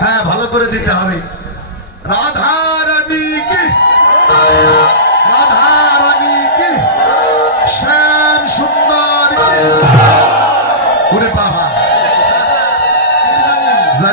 হ্যাঁ ভালো করে দিতে হবে। রাধা রানী কি? রাধা কি? শ্যাম সুন্দর? ওরে বাবা।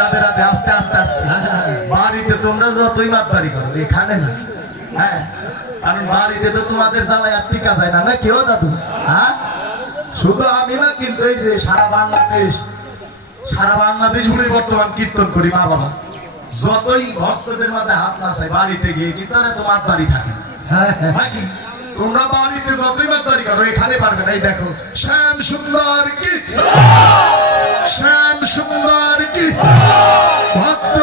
রাধে রাধে আস্তে আস্তে আস্তে। বাড়িতে তোমরা যতই মাত বাড়ি করো, এখানে না। হ্যাঁ কারণ বাড়িতে তো তোমাদের জ্বালায় আর টিকা যায় না না কেউ দাদু? হ্যাঁ? শুধু আমি না কিন্তু এই যে সারা বাংলাদেশ সারা বাংলাদেশ জুড়ে বর্তমান কীর্তন করি মা বাবা। যতই ভক্তদের মধ্যে হাত না চাই বাড়িতে গিয়ে কিন্তু আর তোমার বাড়ি থাকে নাকি তোমরা বাড়িতে যতই মাত বাড়ি করো এখানে পারবে না। এই দেখো শ্যাম সুন্দর কি? শ্যাম সুন্দর কি? ভক্ত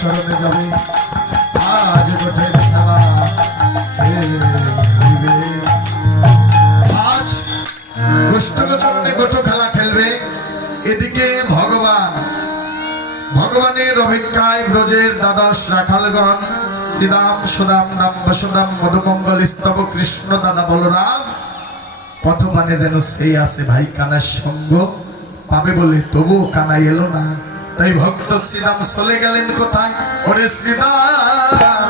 চরণে যাবে আজ গোটে খেলা আজ বৈষ্ণব চরণে গোটো খেলা খেলবে। এদিকে ভগবান, ভগবানের অভিজ্ঞায় ব্রজের দ্বাদশ রাখালগণ শ্রীরাম সুদাম নাম বসুদাম, মধুমঙ্গল, স্তব, কৃষ্ণ, দাদা বলরাম, পথপানে যেন সেই আছে ভাই কানার সঙ্গ। পাবে বলে তবুও কানা এলো না। তাই ভক্ত শ্রীরাম চলে গেলেন কোথায়? ওরে শ্রীরাম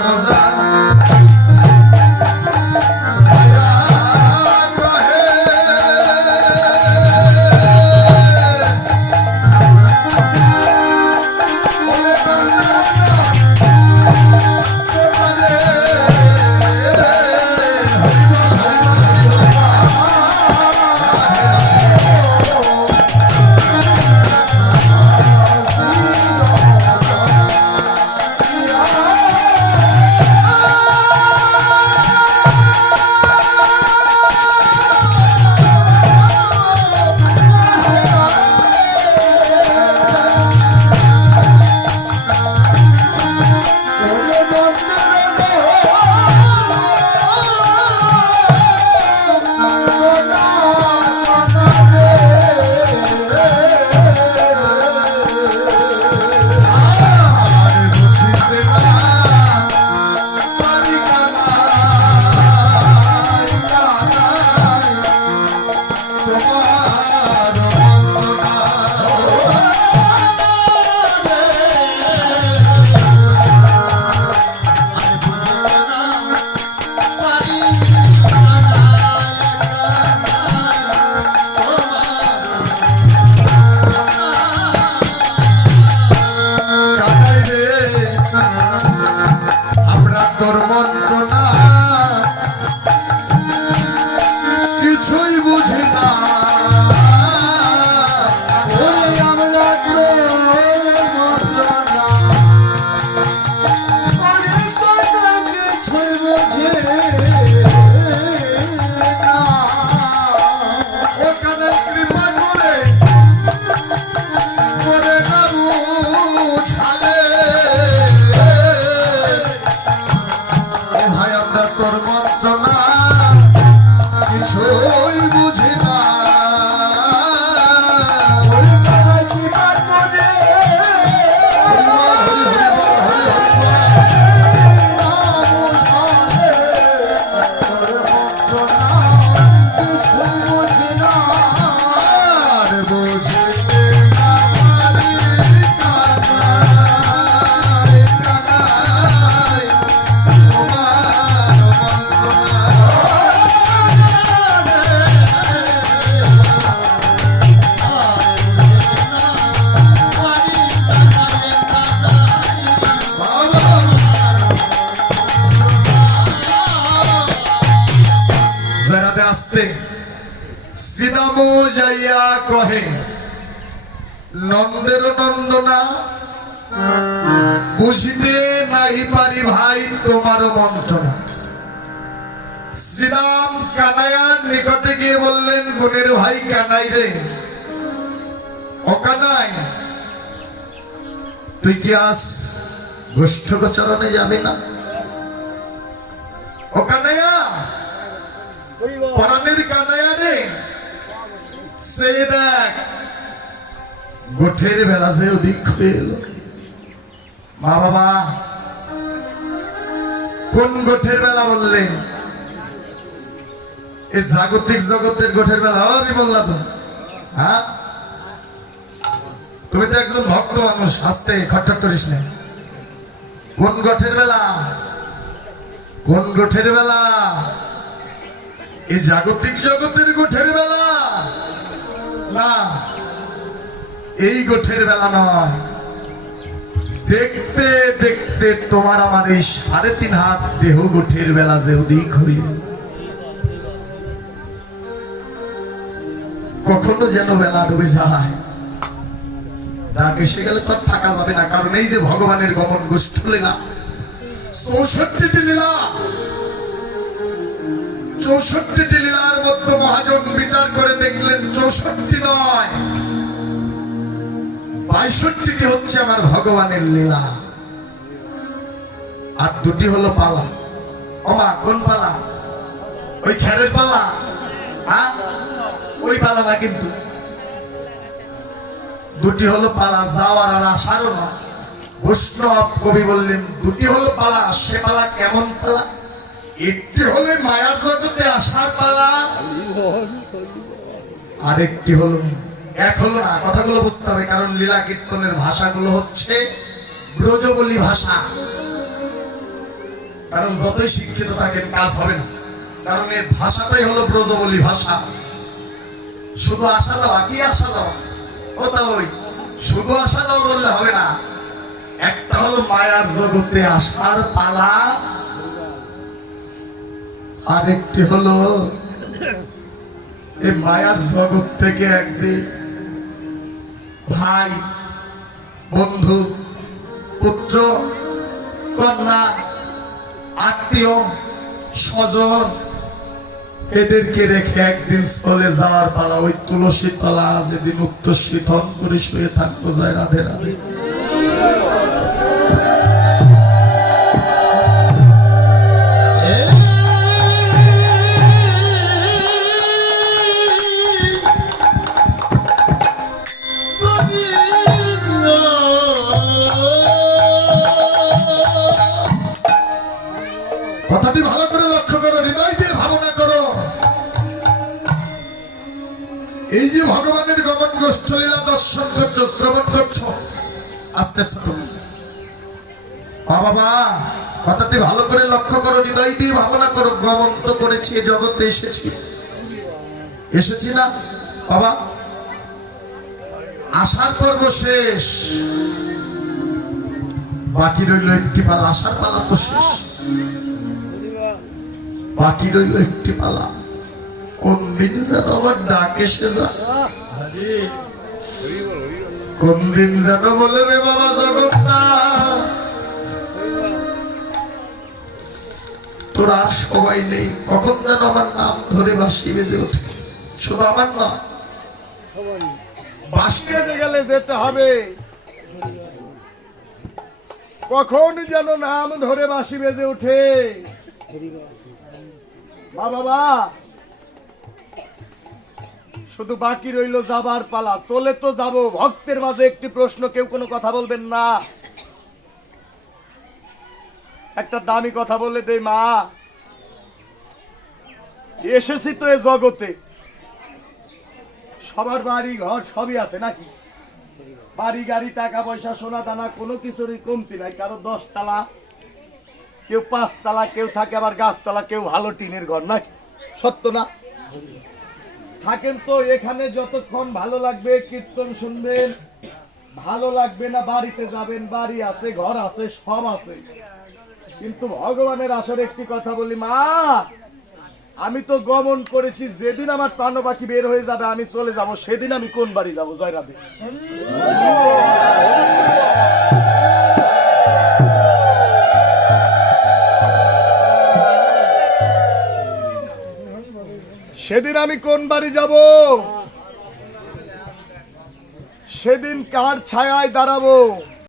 শ্রীদাম যাইয়া কহে। নন্দের নন্দনা বুঝিতে নাই পারি ভাই তোমার মন্ত্রণা শ্রীরাম কানাইয়ার নিকটে গিয়ে বললেন গুণের ভাই কানাই রে। ও কানাই তুই কি আস গোষ্ঠগোচরণে যাবি না? ও কানাইয়া পরাণের কানাইয়া গোঠের বেলা যে ওদিক মা বাবা, কোন গোঠের বেলা বললেন এই জাগতিক জগতের গোঠের বেলা, ও বিমল্লা তো। হ্যাঁ? তুমি তো একজন ভক্ত মানুষ আসতে খট্টর করিস না। কোন গোঠের বেলা? কোন গোঠের বেলা? এই জাগতিক জগতের গোঠের বেলা। না। এই গোঠের বেলা নয়। দেখতে দেখতে তোমার আমার এই সাড়ে তিন হাত দেহ গোঠের বেলা যে অধিক হইল কখনো যেন বেলা ডুবে যায়। ডাক এসে গেলে তো থাকা যাবে না, কারণ এই যে ভগবানের গমন গোষ্ঠ লীলা চৌষট্টিটি লীলা চৌষট্টিটি লীলার মধ্যে মহাজন বিচার করে দেখলেন চৌষট্টি নয়। বাইষট্টিটি হচ্ছে আমার ভগবানের লীলা। আর দুটি হলো পালা। ওমা কোন পালা? ওই খেরের পালা? হ্যাঁ? ওই পালা না কিন্তু। দুটি হলো পালা, যাওয়ার আর আসারও না বৈষ্ণব কবি বললেন, দুটি হলো পালা, সে পালা কেমন পালা? একটি হলে মায়ার জগতে আসার পালা। আরেকটি হলো, এক হলো না, কথাগুলো বুঝতে হবে, কারণ লীলা কীর্তনের ভাষাগুলো হচ্ছে ব্রজবলি ভাষা। কারণ যতই শিক্ষিত থাকেন, কাজ হবে না। কারণ এর ভাষাটাই হলো ব্রজবলি ভাষা। শুধু আসা যাওয়া, কি আসা যাওয়া? ও তা ওই, শুধু আসা যাওয়া বললে হবে না। একটা হলো মায়ার জগতে আসার পালা। আরেকটি হলো এই মায়ার জগৎ থেকে একদিন ভাই, বন্ধু, পুত্র, কন্যা, আত্মীয়, স্বজন, এদেরকে রেখে একদিন চলে যাওয়ার পালা। ওই তুলসী তলা যেদিন উক্ত শীতন করে শুয়ে থাকব যায় রাধে রাধে। এই যে ভগবানের গমন গোষ্ঠলীলা দর্শন করছ, শ্রবণ করছ, আস্তে আস্তে বাবা, কথাটি ভালো করে লক্ষ্য করো, হৃদয় দিয়ে ভাবনা করো গমন তো করেছি এ জগতে এসেছি। এসেছি না? বাবা আসার পর্ব শেষ। বাকি রইল একটি পালা আসার পালা তো শেষ। বাকি রইল একটি পালা। কোন যেন বলে, রে বাবা জগন্নাথ, তোর আর সবাই নেই। কখন যেন আমার নাম ধরে বাসি বেজে ওঠে। শুধু আমার গেলে যেতে হবে। কখন যেন নাম ধরে বাসি বেজে ওঠে। বাবা শুধু বাকি রইল যাবার পালা। চলে তো যাব। ভক্তের মাঝে একটি প্রশ্ন, কেউ কোনো কথা বলবেন না? একটা দামি কথা বলে দে মা। এসেছি তো এ জগতে। সবার বাড়ি ঘর সবই আছে নাকি? বাড়ি, গাড়ি টাকা পয়সা সোনা দানা কোনো কিছুরই কমতি নাই। কারও দশ তালা কেউ পাঁচ তালা কেউ থাকে আবার গাছতলা, কেউ ভালো টিনের ঘর না সত্য না? থাকেন তো, এখানে যতক্ষণ ভালো লাগবে, কীর্তন শুনবেন। ভালো লাগবে না, বাড়িতে যাবেন, বাড়ি আছে, ঘর আছে, সব আছে। কিন্তু ভগবানের আসরে একটি কথা বলি, মা, আমি তো গমন করেছি, যেদিন আমার প্রাণ পাখি বের হয়ে যাবে, আমি চলে যাব, সেদিন আমি কোন বাড়ি যাব? জয়রাধে সেদিন আমি কোন বাড়ি যাব? সেদিন কার ছায়ায় দাঁড়াবো?